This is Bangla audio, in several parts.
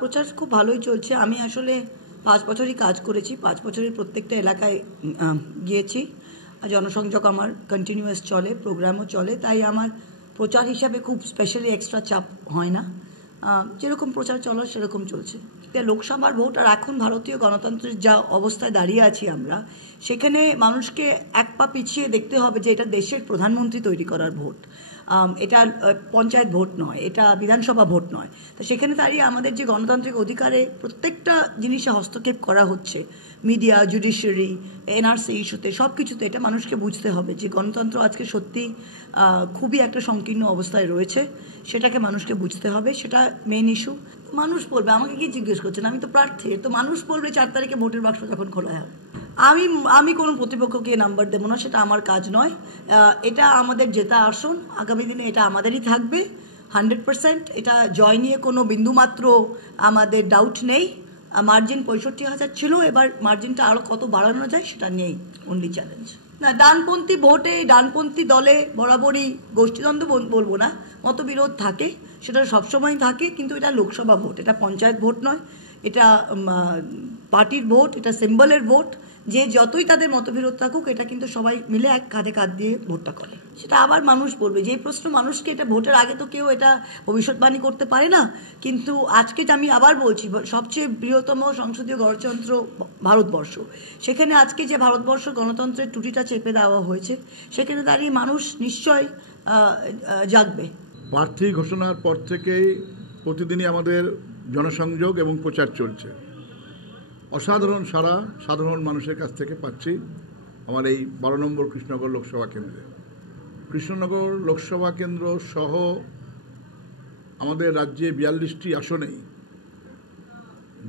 প্রচার খুব ভালোই চলছে। আমি আসলে 5 বছরই কাজ করেছি, 5 বছরের প্রত্যেকটা এলাকায় গিয়েছি। জনসংযোগ আমার কন্টিনিউয়াস চলে, প্রোগ্রামও চলে, তাই আমার প্রচার হিসাবে খুব স্পেশালি এক্সট্রা চাপ হয় না। যেরকম প্রচার চলো সেরকম চলছে। লোকসভার ভোট আর এখন ভারতীয় গণতন্ত্রের যা অবস্থায় দাঁড়িয়ে আছি আমরা, সেখানে মানুষকে এক পা পিছিয়ে দেখতে হবে যে এটা দেশের প্রধানমন্ত্রী তৈরি করার ভোট, এটা পঞ্চায়েত ভোট নয়, এটা বিধানসভা ভোট নয়। তো সেখানে দাঁড়িয়ে আমাদের যে গণতান্ত্রিক অধিকারে প্রত্যেকটা জিনিসে হস্তক্ষেপ করা হচ্ছে, মিডিয়া, জুডিশিয়ারি, এনআরসি ইস্যুতে, সব কিছুতে, এটা মানুষকে বুঝতে হবে যে গণতন্ত্র আজকে সত্যি খুবই একটা সংকীর্ণ অবস্থায় রয়েছে। সেটাকে মানুষকে বুঝতে হবে, সেটা মেন ইস্যু। মানুষ বলবে, আমাকে কি জিজ্ঞেস করছেন, আমি তো প্রার্থী, তো মানুষ বলবে 4 তারিখে ভোটের বাক্স যখন খোলা হয়। আমি কোনো প্রতিপক্ষকে নাম্বার দেবো না, সেটা আমার কাজ নয়। এটা আমাদের জেতা আসন, আগামী দিনে এটা আমাদেরই থাকবে 100%। এটা জয় নিয়ে কোনো বিন্দুমাত্র আমাদের ডাউট নেই। মার্জিন 65,000 ছিল, এবার মার্জিনটা আরও কত বাড়ানো যায় সেটা নিয়েই অনলি চ্যালেঞ্জ। না, ডানপন্থী ভোটে, ডানপন্থী দলে বরাবরই গোষ্ঠীদ্বন্দ্ব বলবো না, মতবিরোধ থাকে, সেটা সবসময় থাকে, কিন্তু এটা লোকসভা ভোট, এটা পঞ্চায়েত ভোট নয়, এটা পার্টির ভোট, এটা সিম্বলের ভোট। যে যতই তাদের মতবিরোধ থাকুক, এটা কিন্তু সবাই মিলে এক কাঁধে কাঁধ দিয়ে ভোটটা করে। সেটা আবার মানুষ বলবে, যে প্রশ্ন মানুষকে, এটা ভোটের আগে তো কেউ এটা ভবিষ্যৎবাণী করতে পারে না, কিন্তু আজকে আমি আবার বলছি, সবচেয়ে বৃহত্তম সংসদীয় গণতন্ত্র ভারতবর্ষ, সেখানে আজকে যে ভারতবর্ষ গণতন্ত্রের টুটিটা চেপে দেওয়া হয়েছে, সেখানে দাঁড়িয়ে মানুষ নিশ্চয় জাগবে। প্রার্থী ঘোষণার পর থেকেই প্রতিদিনই আমাদের জনসংযোগ এবং প্রচার চলছে। অসাধারণ সারা সাধারণ মানুষের কাছ থেকে পাচ্ছি আমার এই 12 নম্বর কৃষ্ণনগর লোকসভা কেন্দ্রে। কৃষ্ণনগর লোকসভা কেন্দ্র সহ আমাদের রাজ্যে 42টি আসনেই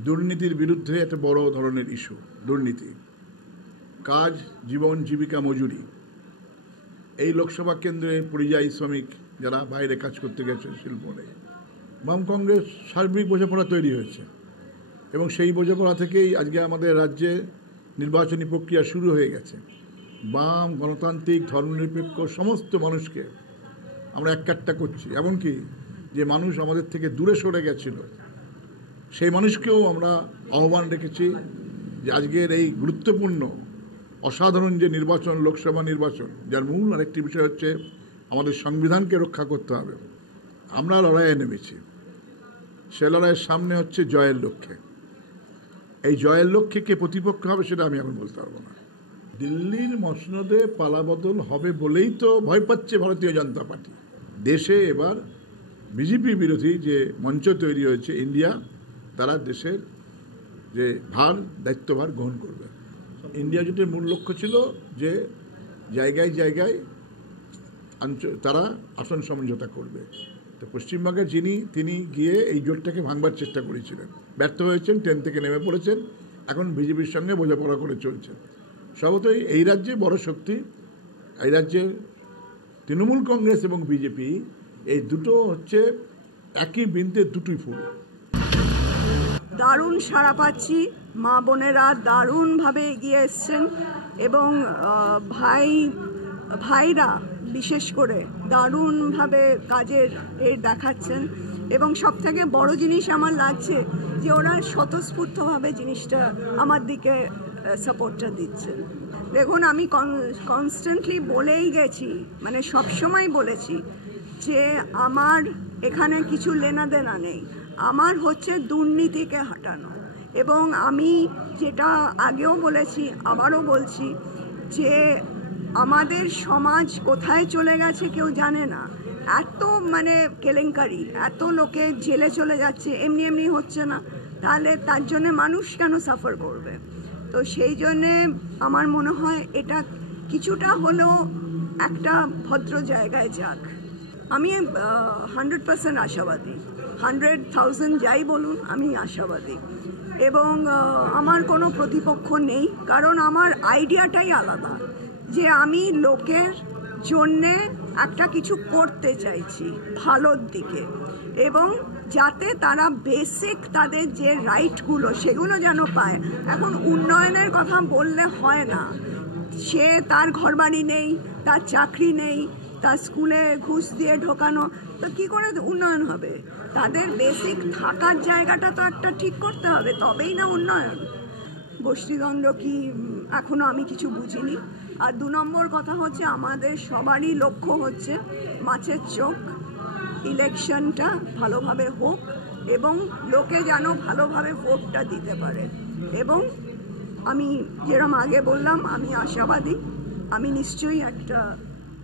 দুর্নীতির বিরুদ্ধে একটা বড় ধরনের ইস্যু। দুর্নীতি, কাজ, জীবন, জীবিকা, মজুরি। এই লোকসভা কেন্দ্রে পরিযায়ী শ্রমিক যারা বাইরে কাজ করতে গেছে শিল্প নেই, বাম কংগ্রেস সার্বিক বোঝাপড়া তৈরি হয়েছে, এবং সেই বোঝাপড়া থেকেই আজকে আমাদের রাজ্যে নির্বাচনী প্রক্রিয়া শুরু হয়ে গেছে। বাম, গণতান্ত্রিক, ধর্মনিরপেক্ষ সমস্ত মানুষকে আমরা এককাট্টা করছি। এমনকি যে মানুষ আমাদের থেকে দূরে সরে গেছিল, সেই মানুষকেও আমরা আহ্বান রেখেছি যে আজকের এই গুরুত্বপূর্ণ অসাধারণ যে নির্বাচন, লোকসভা নির্বাচন, যার মূল আরেকটি বিষয় হচ্ছে আমাদের সংবিধানকে রক্ষা করতে হবে, আমরা লড়াইয়ে নেমেছি। সে লড়াইয়ের সামনে হচ্ছে জয়ের লক্ষ্যে। এই জয়ের লক্ষ্যে কে প্রতিপক্ষ হবে সেটা আমি এখন বলতে পারবো না। দিল্লির মসনদে পালাবদল হবে বলেই তো ভয় পাচ্ছে ভারতীয় জনতা পার্টি। দেশে এবার বিজেপি বিরোধী যে মঞ্চ তৈরি হয়েছে ইন্ডিয়া, তারা দেশের যে দায়িত্বভার গ্রহণ করবে। ইন্ডিয়া জোটের মূল লক্ষ্য ছিল যে জায়গায় জায়গায় তারা আসন সমঝোতা করবে। তো পশ্চিমবঙ্গের তিনি গিয়ে এই জোটটাকে ভাঙবার চেষ্টা করেছিলেন, ব্যর্থ হয়েছেন, ট্রেন থেকে নেমে পড়েছেন, এখন বিজেপির সঙ্গে বোঝাপড়া করে চলছেন। স্বভাবতই এই রাজ্যে বড় শক্তি, এই রাজ্যে তৃণমূল কংগ্রেস এবং বিজেপি, এই দুটো হচ্ছে একই বৃন্তের দুটোই ফুল। দারুণ সাড়া পাচ্ছি, মা বোনেরা দারুণভাবে এগিয়ে এসছেন, এবং ভাইরা বিশেষ করে দারুণভাবে কাজের দেখাচ্ছেন। এবং সবথেকে বড় জিনিস আমার লাগছে যে ওরা স্বতঃস্ফূর্তভাবে জিনিসটা আমার দিকে সাপোর্টটা দিচ্ছেন। দেখুন, আমি কনস্ট্যান্টলি বলেই গেছি, মানে সবসময় বলেছি যে আমার এখানে কিছু লেনা দেনা নেই, আমার হচ্ছে দুর্নীতিকে হটানো। এবং আমি যেটা আগেও বলেছি, আবারও বলছি, যে আমাদের সমাজ কোথায় চলে গেছে কেউ জানে না। এত কেলেঙ্কারি, এত লোকে জেলে চলে যাচ্ছে, এমনি এমনি হচ্ছে না, তাহলে তার জন্য মানুষ কেন সাফার করবে? তো সেই জন্যে আমার মনে হয় এটা কিছুটা হলেও একটা ভদ্র জায়গায় যাক। আমি 100% আশাবাদী, 100,000 যাই বলুন, আমি আশাবাদী। এবং আমার কোনো প্রতিপক্ষ নেই, কারণ আমার আইডিয়াটাই আলাদা, যে আমি লোকের জন্যে একটা কিছু করতে চাইছি ভালোর দিকে, এবং যাতে তারা বেসিক তাদের যে রাইটগুলো সেগুলো যেন পায়। এখন উন্নয়নের কথা বললে হয় না, সে তার ঘরবাড়ি নেই, তার চাকরি নেই, তার স্কুলে ঘুষ দিয়ে ঢোকানো, তো কী করে উন্নয়ন হবে? তাদের বেসিক থাকার জায়গাটা তো একটা ঠিক করতে হবে, তবেই না উন্নয়ন। গোষ্ঠীদ্বন্দ্ব কি এখনো আমি কিছু বুঝিনি। আর 2 নম্বর কথা হচ্ছে আমাদের সবারই লক্ষ্য হচ্ছে মাছের চোখ, ইলেকশনটা ভালোভাবে হোক এবং লোকে যেন ভালোভাবে ভোটটা দিতে পারে। এবং আমি যেরকম আগে বললাম, আমি আশাবাদী, আমি নিশ্চয়ই একটা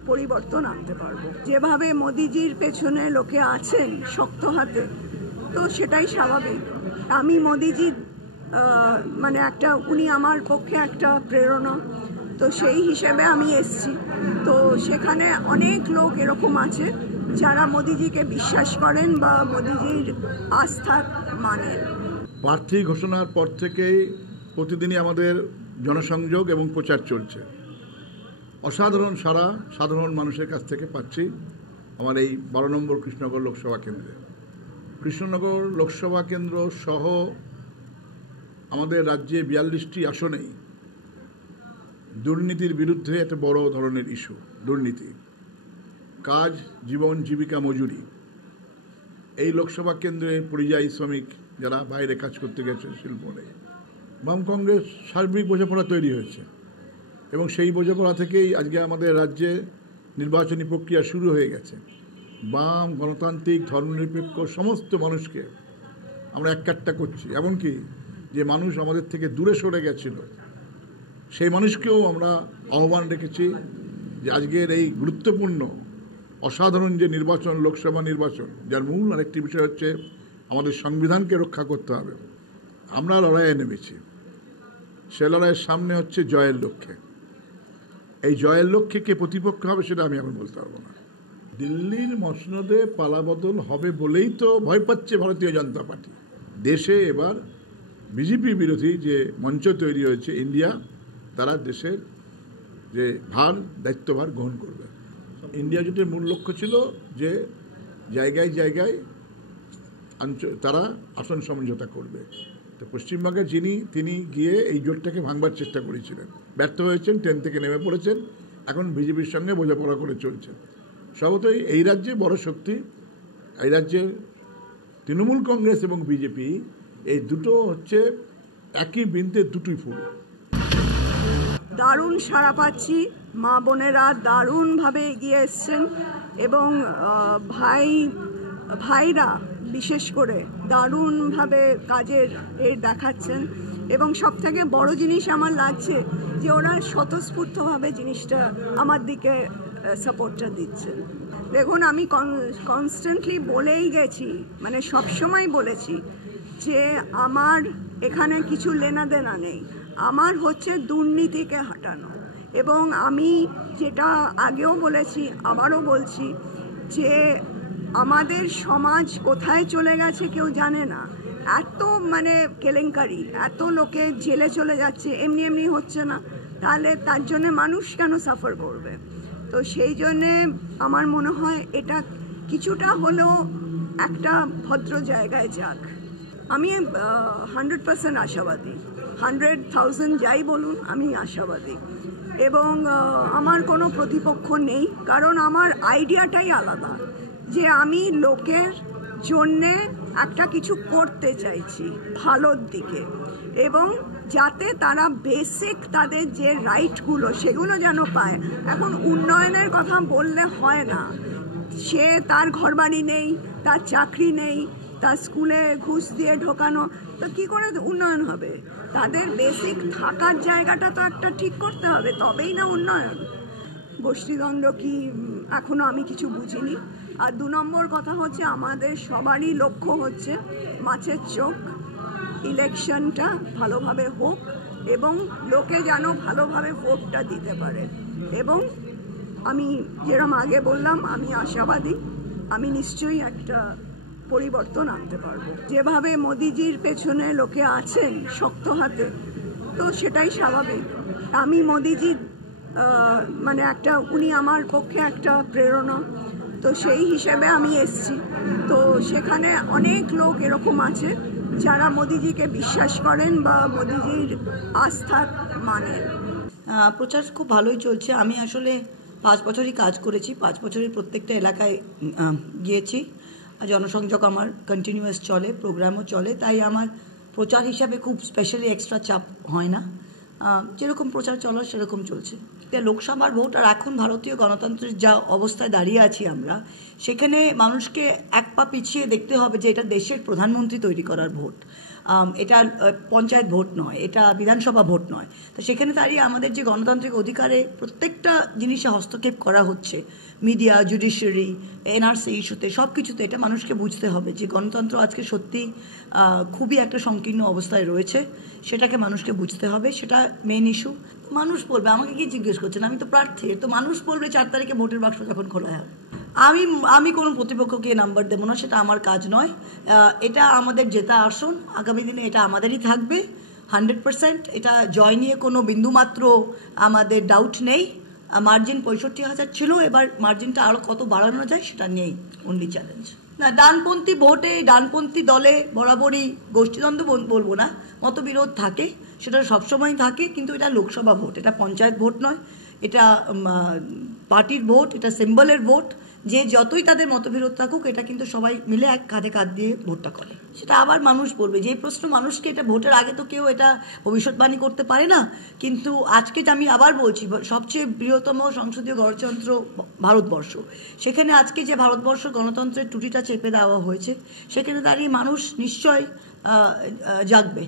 পরিবর্তন আনতে পারবো। যেভাবে মোদিজির পেছনে লোকে আছেন শক্ত হাতে, তো সেটাই স্বাভাবিক। আমি মোদিজির মানে উনি আমার পক্ষে একটা প্রেরণা, তো সেই হিসেবে আমি এসছি। তো সেখানে অনেক লোক এরকম আছে যারা মোদিজিকে বিশ্বাস করেন বা মোদিজির আস্থা মানেন। প্রার্থী ঘোষণার পর থেকেই প্রতিদিনই আমাদের জনসংযোগ এবং প্রচার চলছে। অসাধারণ সারা সাধারণ মানুষের কাছ থেকে পাচ্ছি আমার এই 12 নম্বর কৃষ্ণনগর লোকসভা কেন্দ্রে। কৃষ্ণনগর লোকসভা কেন্দ্র সহ আমাদের রাজ্যে 42টি আসনেই দুর্নীতির বিরুদ্ধে একটা বড় ধরনের ইস্যু। দুর্নীতি, কাজ, জীবন, জীবিকা, মজুরি। এই লোকসভা কেন্দ্রে পরিযায়ী শ্রমিক যারা বাইরে কাজ করতে গেছে শিল্প নেই, বাম কংগ্রেস সার্বিক বোঝাপড়া তৈরি হয়েছে এবং সেই বোঝাপড়া থেকেই আজকে আমাদের রাজ্যে নির্বাচনী প্রক্রিয়া শুরু হয়ে গেছে। বাম, গণতান্ত্রিক, ধর্মনিরপেক্ষ সমস্ত মানুষকে আমরা এককাট্টা করছি। এমনকি যে মানুষ আমাদের থেকে দূরে সরে গেছিল সেই মানুষকেও আমরা আহ্বান রেখেছি যে আজকের এই গুরুত্বপূর্ণ অসাধারণ যে নির্বাচন, লোকসভা নির্বাচন, যার মূল আরেকটি বিষয় হচ্ছে আমাদের সংবিধানকে রক্ষা করতে হবে। আমরা লড়াইয়ে নেমেছি। সে লড়াইয়ের সামনে হচ্ছে জয়ের লক্ষ্যে। এই জয়ের লক্ষ্যে কে প্রতিপক্ষ হবে সেটা আমি এখন বলতে পারবো না। দিল্লির মসনদে পালাবদল হবে বলেই তো ভয় পাচ্ছে ভারতীয় জনতা পার্টি। দেশে এবার বিজেপি বিরোধী যে মঞ্চ তৈরি হয়েছে ইন্ডিয়া, তারা দেশের যে দায়িত্বভার গ্রহণ করবে। ইন্ডিয়া জোটের মূল লক্ষ্য ছিল যে জায়গায় জায়গায় তারা আসন সমঝোতা করবে। তো পশ্চিমবঙ্গের তিনি গিয়ে এই জোটটাকে ভাঙবার চেষ্টা করেছিলেন, ব্যর্থ হয়েছেন, ট্রেন থেকে নেমে পড়েছেন, এখন বিজেপির সঙ্গে বোঝাপড়া করে চলছে। স্বভাবতই এই রাজ্যে বড় শক্তি, এই রাজ্যে তৃণমূল কংগ্রেস এবং বিজেপি, এই দুটো হচ্ছে একই বৃন্তের দুটোই ফুল। দারুণ সাড়া পাচ্ছি, মা বোনেরা দারুণভাবে এগিয়ে এসছেন এবং ভাইরা বিশেষ করে দারুণভাবে কাজের দেখাচ্ছেন। এবং সবথেকে বড় জিনিস আমার লাগছে যে ওরা স্বতঃস্ফূর্তভাবে জিনিসটা আমার দিকে সাপোর্টটা দিচ্ছেন। দেখুন, আমি কনস্ট্যান্টলি বলেই গেছি, মানে সবসময় বলেছি যে আমার এখানে কিছু লেনা দেনা নেই, আমার হচ্ছে দুর্নীতিকে হাঁটানো। এবং আমি যেটা আগেও বলেছি, আবারও বলছি যে আমাদের সমাজ কোথায় চলে গেছে কেউ জানে না। এত কেলেঙ্কারি, এত লোকে জেলে চলে যাচ্ছে, এমনি এমনি হচ্ছে না, তাহলে তার জন্যে মানুষ কেন সাফার করবে? তো সেই জন্যে আমার মনে হয় এটা কিছুটা হলেও একটা ভদ্র জায়গায় যাক। আমি 100% আশাবাদী, 100,000 যাই বলুন, আমি আশাবাদী। এবং আমার কোনো প্রতিপক্ষ নেই, কারণ আমার আইডিয়াটাই আলাদা, যে আমি লোকের জন্যে একটা কিছু করতে চাইছি ভালোর দিকে, এবং যাতে তারা বেসিক তাদের যে রাইটগুলো সেগুলো যেন পায়। এখন উন্নয়নের কথা বললে হয় না, সে তার ঘরবাড়ি নেই, তার চাকরি নেই, তার স্কুলে ঘুষ দিয়ে ঢোকানো, তো কী করে উন্নয়ন হবে? তাদের বেসিক থাকার জায়গাটা তো একটা ঠিক করতে হবে, তবেই না উন্নয়ন। গোষ্ঠীদ্বন্দ্ব কি এখনো আমি কিছু বুঝিনি। আর 2 নম্বর কথা হচ্ছে আমাদের সবারই লক্ষ্য হচ্ছে মাছের চোখ, ইলেকশনটা ভালোভাবে হোক এবং লোকে যেন ভালোভাবে ভোটটা দিতে পারে। এবং আমি যেরকম আগে বললাম, আমি আশাবাদী, আমি নিশ্চয়ই একটা পরিবর্তন আনতে পারবো। যেভাবে মোদিজির পেছনে লোকে আছেন শক্ত হাতে, তো সেটাই স্বাভাবিক। আমি মোদিজির উনি আমার পক্ষে একটা প্রেরণা, তো সেই হিসেবে আমি এসছি। তো সেখানে অনেক লোক এরকম আছে যারা মোদিজিকে বিশ্বাস করেন বা মোদিজির আস্থা মানেন। প্রচার খুব ভালোই চলছে। আমি আসলে 5 বছরই কাজ করেছি, 5 বছরের প্রত্যেকটা এলাকায় গিয়েছি। আর জনসংযোগ আমার কন্টিনিউয়াস চলে, প্রোগ্রামও চলে, তাই আমার প্রচার হিসাবে খুব স্পেশালি এক্সট্রা চাপ হয় না। যেরকম প্রচার চলো সেরকম চলছে। লোকসভার ভোট আর এখন ভারতীয় গণতন্ত্রের যা অবস্থায় দাঁড়িয়ে আছি আমরা, সেখানে মানুষকে এক পা পিছিয়ে দেখতে হবে যে এটা দেশের প্রধানমন্ত্রী তৈরি করার ভোট, এটা পঞ্চায়েত ভোট নয়, এটা বিধানসভা ভোট নয়। তো সেখানে দাঁড়িয়ে আমাদের যে গণতান্ত্রিক অধিকারে প্রত্যেকটা জিনিসে হস্তক্ষেপ করা হচ্ছে, মিডিয়া, জুডিশিয়ারি, এনআরসি ইস্যুতে, সব কিছুতে, এটা মানুষকে বুঝতে হবে যে গণতন্ত্র আজকে সত্যি খুবই একটা সংকীর্ণ অবস্থায় রয়েছে, সেটাকে মানুষকে বুঝতে হবে, সেটা মেন ইস্যু। মানুষ বলবে, আমাকে কি জিজ্ঞেস করছেন, আমি তো প্রার্থী, তো মানুষ বলবে 4 তারিখে ভোটের বাক্স যখন খোলা হয়। আমি কোনো প্রতিপক্ষকে নাম্বার দেবো না, সেটা আমার কাজ নয়। এটা আমাদের জেতা আসন, আগামী দিনে এটা আমাদেরই থাকবে 100%। এটা জয় নিয়ে কোনো বিন্দুমাত্র আমাদের ডাউট নেই। মার্জিন 65,000 ছিল, এবার মার্জিনটা আরও কত বাড়ানো যায় সেটা নিয়েই অনলি চ্যালেঞ্জ। না, ডানপন্থী ভোটে, ডানপন্থী দলে বরাবরই গোষ্ঠীদ্বন্দ্ব বলবো না, মতবিরোধ থাকে, সেটা সবসময় থাকে, কিন্তু এটা লোকসভা ভোট, এটা পঞ্চায়েত ভোট নয়, এটা পার্টির ভোট, এটা সিম্বলের ভোট। যে যতই তাদের মতবিরোধ থাকুক, এটা কিন্তু সবাই মিলে এক কাঁধে কাঁধ দিয়ে ভোটটা করে। সেটা আবার মানুষ বলবে, যে প্রশ্ন মানুষকে, এটা ভোটের আগে তো কেউ এটা ভবিষ্যৎবাণী করতে পারে না, কিন্তু আজকে আমি আবার বলছি, সবচেয়ে বৃহত্তম সংসদীয় গণতন্ত্র ভারতবর্ষ, সেখানে আজকে যে ভারতবর্ষ গণতন্ত্রের টুটিটা চেপে দেওয়া হয়েছে, সেখানে দাঁড়িয়ে মানুষ নিশ্চয় জাগবে।